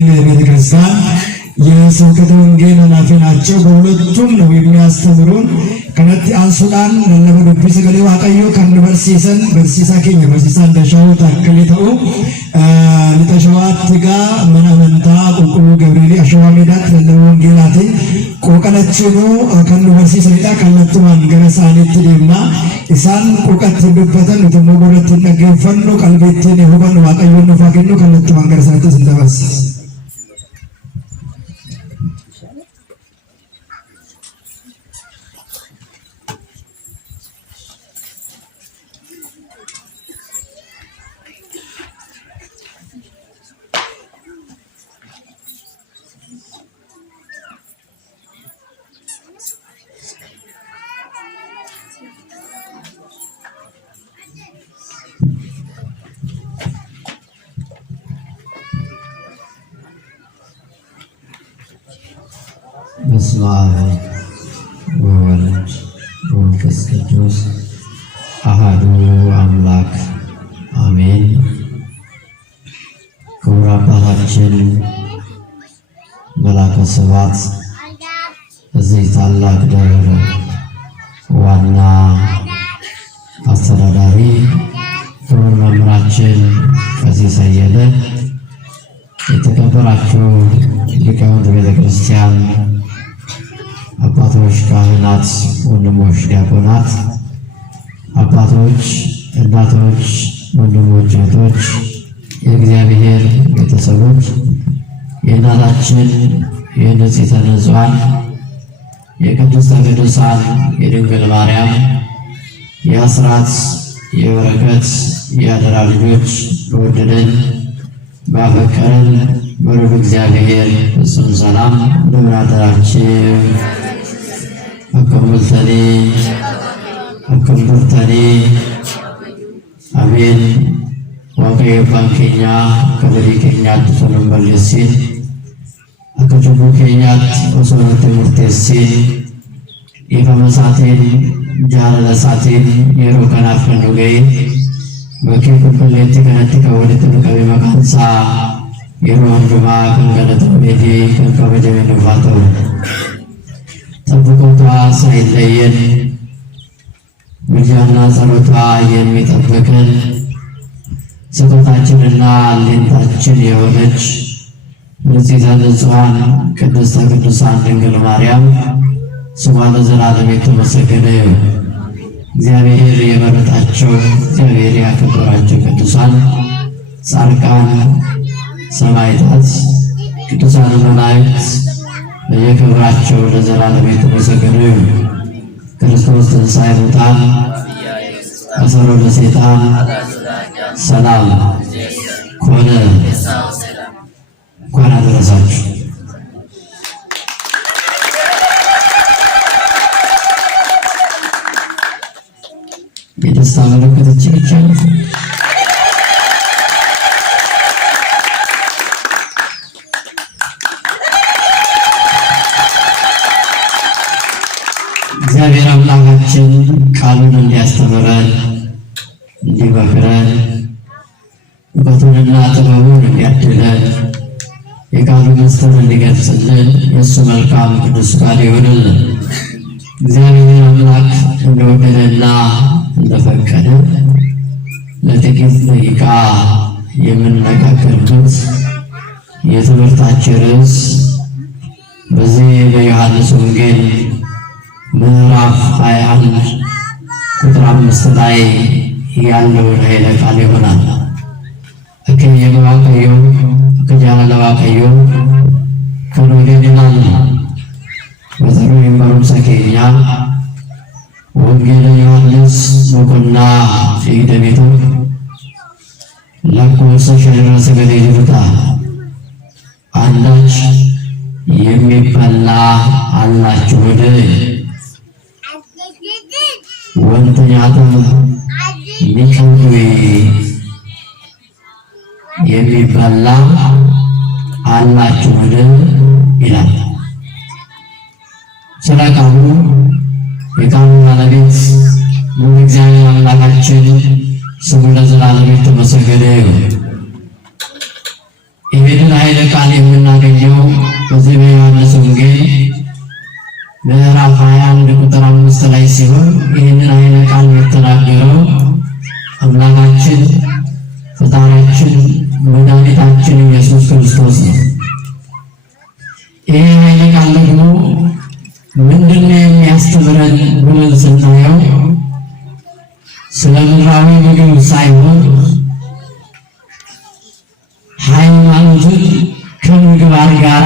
ቤተክርስቲያን የስብከተ ወንጌል ኃላፊ ናቸው። በሁለቱም ነው የሚያስተምሩን። ከነቲ አንሱዳን ለነበሩ ሰገሌ ዋቀዮ ከንበርሲሰን በርሲሳ ኬኛ በርሲሳ እንደሻው ታከለተው ለተሸዋት ጋ መናመንታ ቁልቁሉ ገብርኤል አሸዋ ሜዳት ለወንጌላት ቆቀለችኑ ከንበርሲሰን ዳ ከነቱማን ገረሳኔት ደምና ኢሳን ቆቀት ድበተን ተሞጎረት ነገፈኑ ቀልቤትን ይሁበን ዋቀዮ ነፋከኑ ከነቱማን ገረሳኔት እንደበርስ በስመ አብ ወወልድ ወመንፈስ ቅዱስ አሐዱ አምላክ አሜን። ክቡር አባታችን መላከ ስብሐት እዚህ ታላቅ ደብር ዋና አስተዳዳሪ ክቡር መምህራችን ቀሲስ አየለ፣ የተከበራችሁ ሊቃውንተ ቤተክርስቲያን አባቶች፣ ካህናት፣ ወንድሞች፣ ዲያቆናት፣ አባቶች፣ እናቶች፣ ወንድሞች፣ እህቶች፣ የእግዚአብሔር ቤተሰቦች፣ የእናታችን የንጽሕተ ንጹሐን የቅድስተ ቅዱሳን የድንግል ማርያም የአስራት የበረከት የአደራ ልጆች በወደደን ባፈቀረን በልዑል እግዚአብሔር ፍጹም ሰላም እንደምን አደራችሁ? አከሙልተኒ አከሙልተኒ አሜን። ዋቀዮ ባንኬኛ ከበሪ ኬኛት ሶንም በልሲን አከጁቡ ኬኛት ሶነት ሙርቴሲን ኢፈመሳቴን ጃለለሳቴን የሮ ከናፍ ከኑገይ በኬ ኩልሌቲ ከነቲ ከወዲት ንቀቢ መቃንሳ የሮ አንዱማ ከንገለተ ቤቴ ከንከበጀሜ ንፋተው ጠብቆቷ ሳይለየን ምልጃና ጸሎቷ የሚጠብቀን ስጦታችንና አለኝታችን የሆነች ንጽሕተ ንጹሐን ቅድስተ ቅዱሳን ድንግል ማርያም ስሟ ለዘላለም የተመሰገነ ይሁን። እግዚአብሔር የመረጣቸው እግዚአብሔር ያከበራቸው ቅዱሳን ጻድቃን፣ ሰማዕታት፣ ቅዱሳን መላእክት በየክብራቸው ለዘላለም የተመሰገኑ ይሁን። ክርስቶስ ትንሣኤ ሙታን አሰሮ ለሰይጣን ሰላም ኮነ። እንኳን አደረሳችሁ። የደስታ መለከት እጅግ ይቻላል። እግዚአብሔር አምላካችን ቃሉን እንዲያስተምረን እንዲመክረን እውቀቱንና ጥበቡን እንዲያድለን የቃሉ ምስጢር እንዲገልጽልን የእሱ መልካም ቅዱስ ቃል ይሆንልን። እግዚአብሔር አምላክ እንደወደደና እንደፈቀደ ለጥቂት ደቂቃ የምንነጋገርበት የትምህርታችን ርዕስ በዚህ በዮሐንስ ወንጌል ምዕራፍ 21 ቁጥር 5 ላይ ያለውን ኃይለ ቃል ይሆናል። እከየዋቀዮ ከጃለዋቀዮ ከኖዴናል ወዘሩ ይመሩም ሰከኛ ወንጌል ዮሐንስ ወቆና ፊደቤቱ ለቆሰ ሸረረ ሰገደ ይሩታ አንዳች የሚበላ አላችሁ ወደ ወንተኛተም ኒከውዱ የሚበላ አላችሁ ወደ ይላል። ስለ ቃሉ የቃሉ ባለቤት እግዚአብሔር አምላካችን ስሙ ለዘላለም የተመሰገነ ይሁን። ይህንን ኃይለ ቃል በዚህ በዮሐንስ ወንጌል ምዕራፍ 21 ቁጥር 5 ላይ ሲሆን ይህንን ኃይለ ቃል የተናገረው አምላካችን ፈጣሪያችን መድኃኒታችን ኢየሱስ ክርስቶስ ነው። ይህ ኃይለ ቃል ደግሞ ምንድነው የሚያስተምረን ብለን ስናየው ስለ ምድራዊ ምግብ ሳይሆን ሃይማኖትን ከምግባር ጋር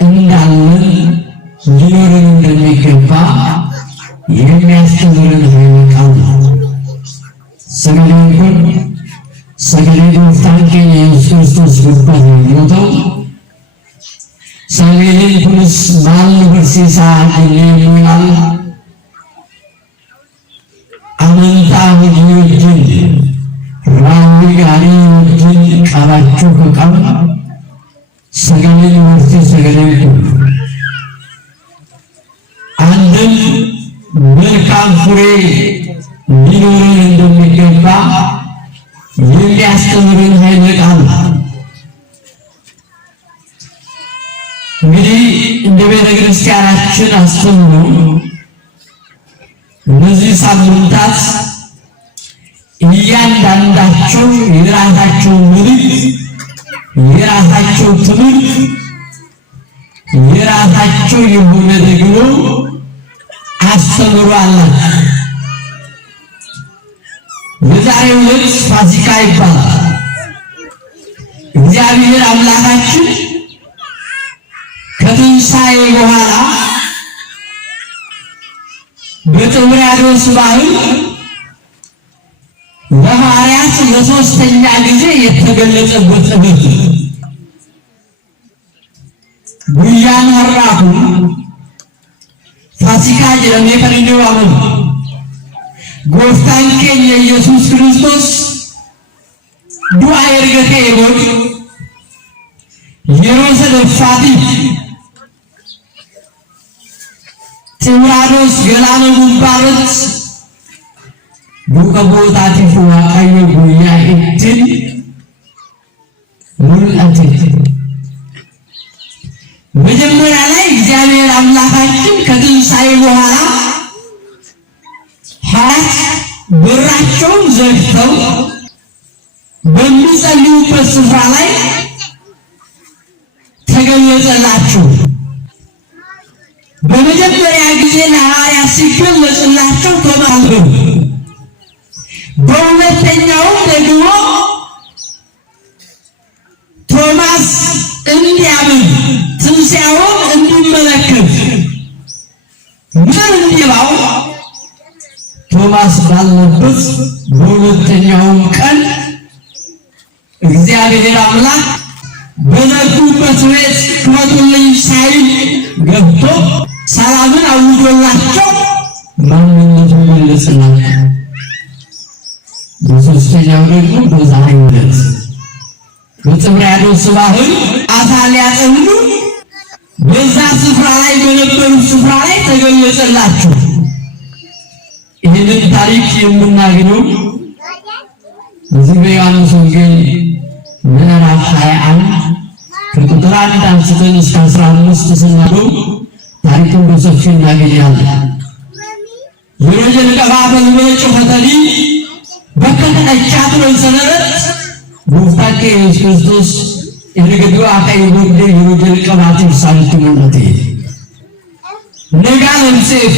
እንዳለን ሊኖርን እንደሚገባ የሚያስተምረን ኃይለ ቃል ነው። ሰገሌ ጎፍታን ኬኛ ኢየሱስ ክርስቶስ ጉባት የሚሞተው ሰገሌን ኩንስ ማል በርሲሳ ይላል። አመንታ ወጅን ራዊ ጋሪ ወጅን ቃላችሁ ከቃል ሰገሌን ወርሲ ሰገሌን አንድም መልካም ፍሬ ሊኖረን እንደሚገባ የሚያስተምረን ኃይለ ቃል ነው። እንግዲህ እንደ ቤተ ክርስቲያናችን አስተምሮ እነዚህ ሳምንታት እያንዳንዳቸው የራሳቸው መልእክት፣ የራሳቸው ትምህርት፣ የራሳቸው የሆነ ደግሞ አስተምሮ አላቸው። የዛሬው ዕለት ፋሲካ ይባላል። እግዚአብሔር አምላካችን ከትንሣኤ በኋላ በጥብርያዶስ ባህር ለሐዋርያት ለሶስተኛ ጊዜ የተገለጸበት ዕለት ጉያን ሀራሁ ፋሲካ ጀለሜ ከሪኒው አመን ጎፍታን ኬኛ ኢየሱስ ክርስቶስ ዱዓ ኤርገቴ ቦት የሮሰ ደፋቲ ጥብርያዶስ ገላነ ጉባረት ዱከ ቦታቲ ዋቃዮ ጉያ እትን ሙልአት መጀመሪያ ላይ እግዚአብሔር አምላካችን ከትንሣኤ በኋላ ሐዋርያት በራቸውን ዘግተው በሚጸልዩበት ስፍራ ላይ ተገለጸላቸው። በመጀመሪያ ጊዜ ለሐዋርያት ሲገለጽላቸው ቶማስ፣ በሁለተኛውም ደግሞ ቶማስ እንዲያምን ትንሣኤውን እንዲመለከት ምን እንዲባው ቶማስ ባለበት በሁለተኛውም ቀን እግዚአብሔር አምላክ በነጉበት ቤት ክፈቱልኝ ሳይል ገብቶ ሰላምን አውጆላቸው ማንነቱን ገለጸላቸው። በሦስተኛው ደግሞ በዛሬው ዕለት በጥብርያዶስ ባህር አሳ ሊያጠምዱ በዛ ስፍራ ላይ በነበሩት ስፍራ ላይ ተገለጸላቸው። ይህንን ታሪክ የምናገኘው በዚህ በዮሐንስ ወንጌል ምዕራፍ 21 ከቁጥር 1 አንስተን እስከ 15 ስናየው ታሪኩን በሰፊው እናገኛለን። የሮጀል ቀባበል ወጭ ፈተሊ በከተቻት ወንሰነረት ጎፍታኬ ኢየሱስ ክርስቶስ የነገዱ አካይ ወንደ የሮጀል ቀባት ሳልት ሞልቴ ነጋለም ሴፍ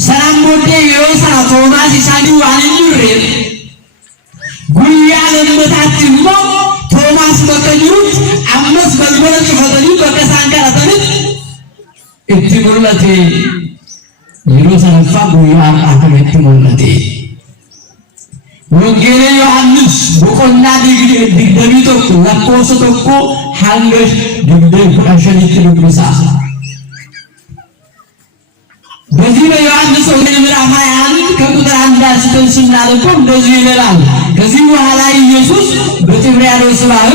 ሰላም ወደ የሮሳ ቶማስ ይሳኒ ዋንኙሬ ጉያ ለመታችን ቶማስ በከኙት አምስት በልበለች ፈተኒ በከሳንከራተን እትሙለቴ ይሮሰንፋ ጉያ አከመት ሞለቴ ወንጌል ዮሐንስ በቆና ድግደቢቶ ለኮሰቶኮ ሃንገሽ ድግደብ አሸኒት ልብሳ በዚህ በዮሐንስ ወንጌል ምዕራፍ 21 ከቁጥር 1 አንስተን ስናነበው እንደዚህ ይላል። ከዚህ በኋላ ኢየሱስ በጥብርያዶስ ባህር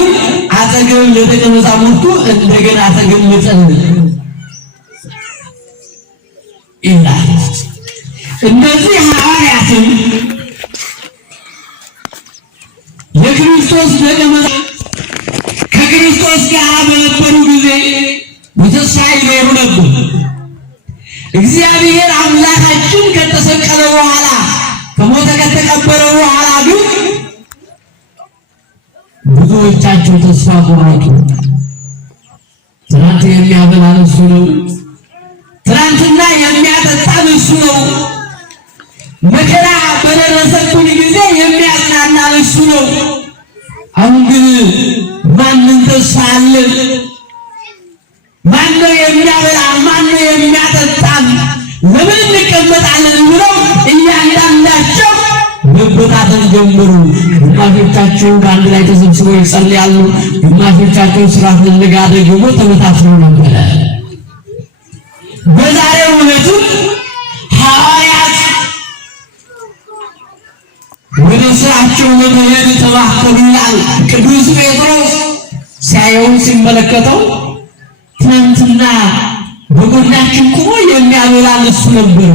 አጠገብ ለደቀ መዛሙርቱ እንደገና ተገለጸ ይላል። እነዚህ ሐዋርያትም የክርስቶስ ደቀ መዛሙርት ጋር በነበሩ ጊዜ በተስፋ ይኖሩ ነበር። እግዚአብሔር አምላካችን ከተሰቀለ በኋላ ከሞተ ከተቀበረ በኋላ ግን ብዙዎቻቸው ተስፋ ቆረጡ። ትናንት የሚያበላን እሱ ነው፣ ትናንትና የሚያጠጣን እሱ ነው፣ መከራ በደረሰብን ጊዜ የሚያጽናናን እሱ ነው። አሁን ግን ማንን ተስፋ አለን? ማነው የሚያበላን? ማነው የሚያጠጣን? ለምን እንቀመጣለን ብለው እያንዳንዳቸው መበታተን ጀመሩ። ግማሾቻቸው በአንድ ላይ ተሰብስበው ይጸልያሉ፣ ግማሾቻቸው ስራ ፍለጋ ደግሞ ተበታትነው ነበረ። በዛሬው ዕለት ሐዋርያት ወደ ስራቸው ለመሄድ ተባከሩ ይላል። ቅዱስ ጴጥሮስ ሲያየው ሲመለከተው ትናንትና በጎናችን ቆሞ የሚያበላን እሱ ነበር፣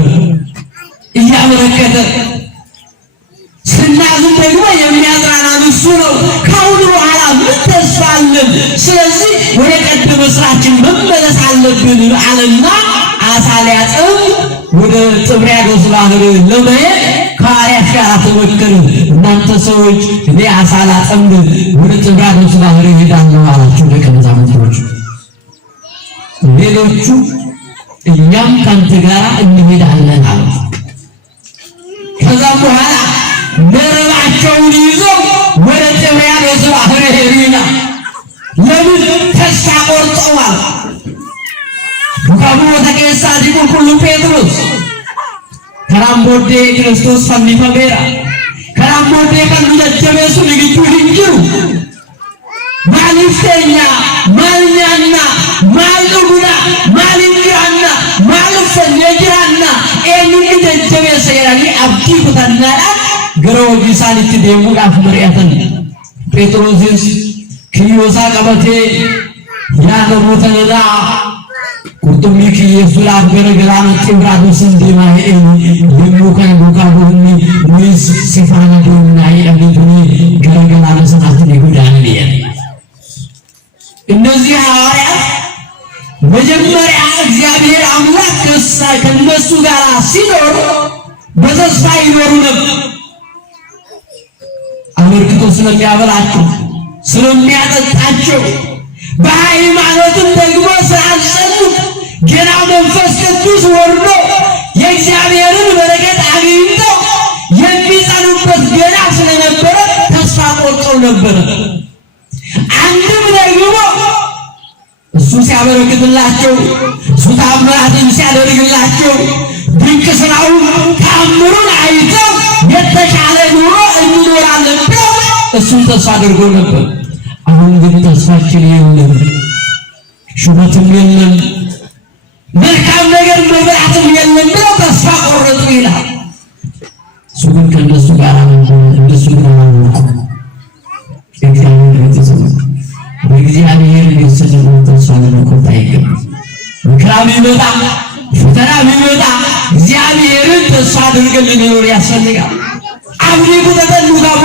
እያበረከተ ስናዝን ደግሞ የሚያጽናናን እሱ ነው። ከአሁን በኋላ ምን ተስፋ አለን? ስለዚህ ወደ ቀደመ ስራችን መመለስ አለብን አለና አሳ ሊያጠምድ ወደ ጥብርያዶስ ባህር ለመሄድ ከሐዋርያት ጋር ተመከረ። እናንተ ሰዎች እኔ አሳ ላጠምድ ወደ ጥብርያዶስ ባህር እሄዳለሁ አላቸው ደቀ መዛሙርቶቹ። ሌሎቹ እኛም ካንተ ጋር እንሄዳለን አሉ። ከዛም በኋላ መረባቸውን ይዘው ወደ ጥብርያዶስ ባህር ሄዱና ለምን ተስፋ ቆርጠዋል። ከቡ ተከሳ ዲቁ ሁሉ ጴጥሮስ ከራምቦዴ ክርስቶስ ፈኒፈቤራ ከራምቦዴ ከንጀበሱ ንግጁ ድንጅሩ ማሊፍተኛ ማልኛና ማልዱና ማልኛና ማልፈነጅራና ኤኒን ደጀበሰ ይራኒ አብዲ ኩታናራ ገረው ቢሳሊት ደሙዳፍ መሪያተን ጴጥሮስስ ክዮሳ ቀበቴ ያገሩተና ቁርጡሚክ ኢየሱስ ገረገራን ጥብራዶስ እንደማይ ለሙካን ሙካቦኒ ወይስ ሲፋና ደውና ይአብዱኒ ገረገራን ሰናት ይጉዳን ይያ እነዚህ ሐዋርያት መጀመሪያ እግዚአብሔር አምላክ ከነሱ ጋር ሲኖር በተስፋ ይኖሩ ነበር። አበርክቶ ስለሚያበላቸው ስለሚያጠጣቸው በሃይማኖትም ደግሞ ስላልጸኑ ገና መንፈስ ቅዱስ ወርዶ የእግዚአብሔርን በረከት አግኝተው የሚጸኑበት ገና ስለነበረ ተስፋ ቆርጠው ነበረ። አንድም ደግሞ እሱ ሲያበረክትላቸው እሱ ታምራትን ሲያደርግላቸው ድንቅ ስራውን ታምሩን አይተው የተሻለ ኑሮ እንኖራለን ብለው እሱን ተስፋ አድርገው ነበር። አሁን ግን ተስፋችን የለም፣ ሹመትም የለም፣ መልካም ነገር መብራትም የለም ብለው ተስፋ ቆረጡ ይላል። እሱ ግን ከእነሱ ጋር እነሱ ጋር እግዚአብሔር ቤተሰቦች በእግዚአብሔር ቤተሰቦች ተስፋ ለመቆረጥ አይገባም። መከራ ቢመጣ ፈተና ቢመጣ እግዚአብሔርን ተስፋ አድርገን ልንኖር ያስፈልጋል። አብዲ ቁጠተሉ ጋቦ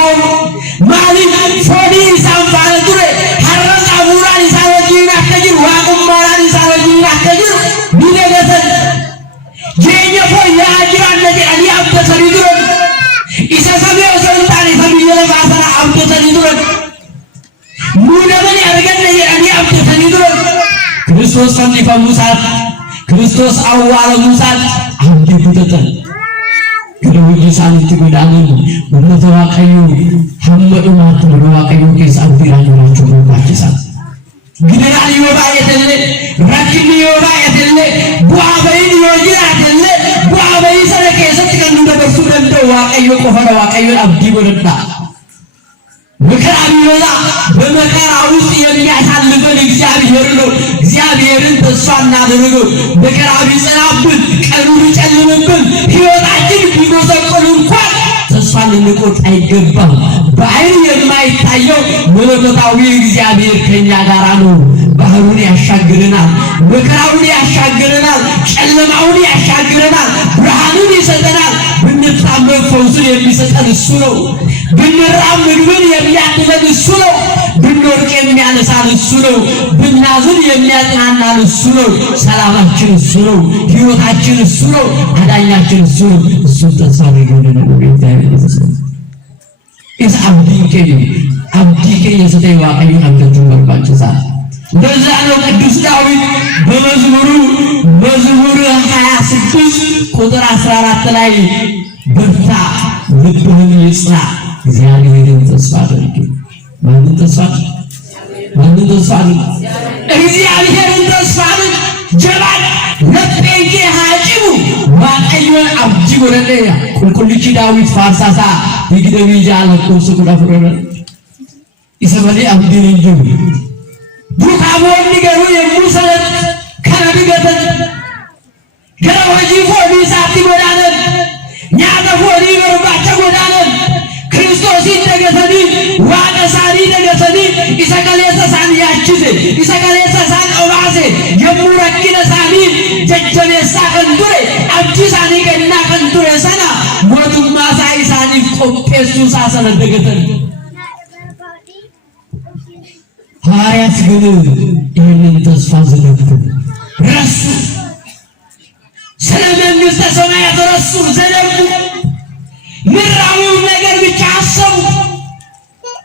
ማሊክ ፎዲ ሳንፋለ ዱሬ ሐረሳ ሙራን ሳወጂና ከጅር ዋቁም ማራን ሳወጂና ከጅር ቢደገሰን ጄኘፎ ያጅራን ነገር አሊ አብተሰሪ ዱሬ ኢሰሰቢው ሰንታኔ ሰቢየለ ባሰራ አብተሰሪ ዱሬ ሙነምን ያርገን ነገር አሊ አብተሰሪ ዱሬ ክርስቶስ ሰንዲፈ ሙሳት ክርስቶስ አዋለ ሙሳት አብዲ ቁጠተን ከደውጂ ሳንት ጎዳንን ወመተዋቀዩ ሐመዱ ማት ወዋቀዩ ከስ አብዲራን ናቸው ባችሳት ግደራን ይወባ የተለ ረክኒ ይወባ የተለ ቡአበይን ይወጅራ የተለ ቡአበይ ሰረከ ሰጥከን እንደበሱ ደንደ ዋቀዩ ቆፈረ ዋቀዩ አብዲ ወደዳ መከራ ቢበዛ በመከራ ውስጥ የሚያሳልፈን እግዚአብሔር ነው። እግዚአብሔርን ተስፋ እናድርገው። መከራ ቢጸናብን ቀኑ ቢጨልምብን ሕይወታችን ቢጎሰቆል እንኳን ተስፋ ልንቆርጥ አይገባም። በዓይን የማይታየው መለኮታዊ እግዚአብሔር ከኛ ጋር ነው። ባህሩን ያሻግረናል፣ መከራውን ያሻግረናል፣ ጨለማውን ያሻግረናል፣ ብርሃኑን ይሰጠናል። ብንታመም ፈውስን የሚሰጠን እሱ ነው። ብንራብ ምግብን የሚያጥበን እሱ ነው። ብንወድቅ የሚያነሳን እሱ ነው። ብናዝን የሚያጽናናን እሱ ነው። ሰላማችን እሱ ነው። ሕይወታችን እሱ ነው። አዳኛችን እሱ ነው። እሱን ተስፋ አድርገን ነው እግዚአብሔር ይመስገን። ኢስ አብዲኬ የሰጠኝ ዋቀዩ አንተጁ መርባችሳ በዛ ነው ቅዱስ ዳዊት በመዝሙር 26 ቁጥር 14 ላይ በርታ ልብህን ይጽና እግዚአብሔርን ተስፋ አድርግ። ማንን ተስፋ አድርግ? እግዚአብሔርን ተስፋ አድርግ። ጀባል ለጴንቄ ሀጪቡ ዋቀዩን አብጂ ወረደያ ቁልቁልቺ ዳዊት ፋርሳሳ ይግደዊ ጃለ ቁስ ቁዳፍረረ ይሰበሊ አብዲን እንጂ ቡካቦን ንገሩ የሙሰለት ከነብገተን ገረወጂ ፎዲ ሳቲ ጎዳነን ኛተ ፎዲ በርባቸ ጎዳነን ክርስቶስ ይደገተኒ ዋቀሳኒ ደገተኒ ኢሰቀሌሰ ሳን ያችዘ ኢሰቀሌሰ ሳን ኦባሴ የሙረኪነ ሳኒ ጀጀቤሳ ከንቱሬ አብጂ ሳኒ ገና ከንቱሬ ሰና ሞቱማ ሳይሳኒ ቆጴሱ ሳሰነ ደገተን ሐዋርያት ግን ይህንን ተስፋ ዘነጉ፣ ረሱ። ስለ መንግሥተ ሰማያት ረሱ፣ ዘነጉ። ምድራዊውን ነገር ብቻ አሰቡ።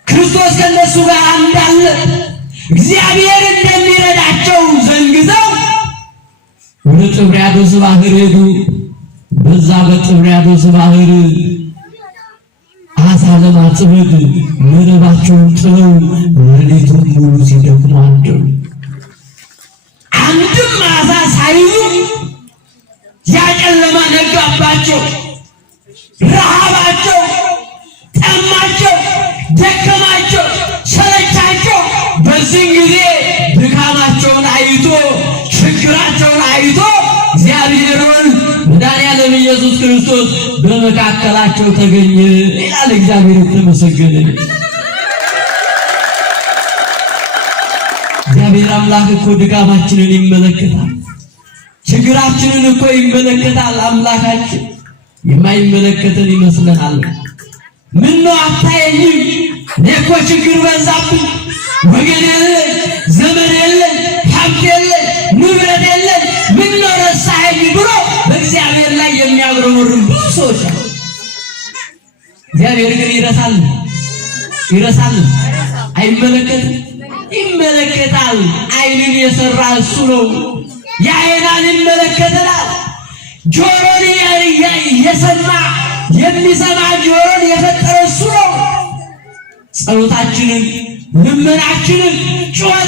ክርስቶስ ከእነሱ ጋር እንዳለ እግዚአብሔር እንደሚረዳቸው ዘንግተው ወደ ጥብርያዶስ ባህር ሄዱ። በዛ በጥብርያዶስ ባህር አሳ ለማጥመድ መረባቸውን ጥለው ሌሊቱን ሙሉ ሲደክሙ አደሩ። አንድም አሳ ሳይዙ ያ ጨለማ ነጋባቸው። ረሃባቸው፣ ጠማቸው፣ ደከማቸው፣ ሰለቻቸው። በዚህ ጊዜ ድካማቸውን አይቶ ችግራቸውን አይቶ እግዚአብሔርን መድኃኒዓለም ኢየሱስ ክርስቶስ በመካከላቸው ተገኘ ይላል። እግዚአብሔር የተመሰገነ። እግዚአብሔር አምላክ እኮ ድካማችንን ይመለከታል፣ ችግራችንን እኮ ይመለከታል። አምላካችን የማይመለከተን ይመስለናል። ምን ነው አታየኝም? እኔ እኮ ችግር በዛብኝ፣ ወገን የለን፣ ዘመን የለን፣ ሀብት የለን፣ ንብረት የለን፣ ምን ነው ረሳኸኝ ብሎ በእግዚአብሔር ላይ የሚያጉረመርሙ ብዙ ሰዎች አሉ። እግዚአብሔር ግን ይረሳል? አይመለከትም? ይመለከታል። ዓይንን የሰራ እሱ ነው። ያየናል፣ ይመለከተናል። ጆሮን የሰማ የሚሰማ ጆሮን የፈጠረ እሱ ነው። ጸሎታችንን፣ ልመናችንን፣ ጩኸታችንን